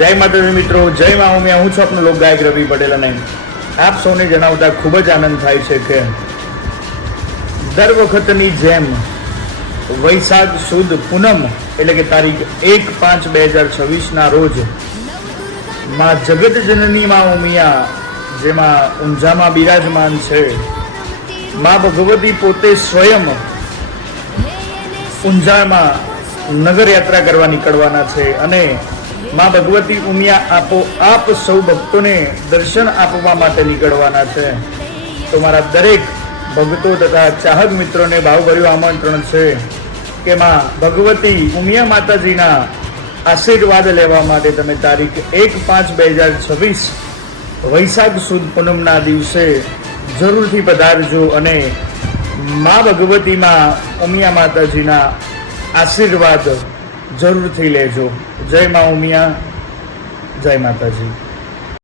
જય માતાજી મિત્રો, જય મા ઉમિયા। હું છું આપનો લોકગાયક રવિ પટેલ અને આપ સૌને જણાવતા ખૂબ જ આનંદ થાય છે કે દર વખતની જેમ વૈશાખ સુદ પૂનમ એટલે કે તારીખ 1/5/2026 રોજ માં જગત જનની મા ઉમિયા જેમાં ઊંઝામાં બિરાજમાન છે મા ભગવતી પોતે સ્વયં ઊંઝામાં નગર યાત્રા કરવા નીકળવાના છે અને મા ભગવતી ઉમિયા આપ સૌ ભક્તોને દર્શન આપવા માટે નીકળવાના છે। તો મારા દરેક ભક્તો તથા ચાહક મિત્રોને ભાવભર્યું આમંત્રણ છે કે મા ભગવતી ઉમિયા માતાજીના આશીર્વાદ લેવા માટે તમે તારીખ 1/5/2026 વૈશાખ સુદ પૂનમના દિવસે જરૂરથી પધારજો અને મા ભગવતીમાં ઉમિયા માતાજીના આશીર્વાદ જરૂરથી લેજો। જય મા ઉમિયા, જય માતાજી।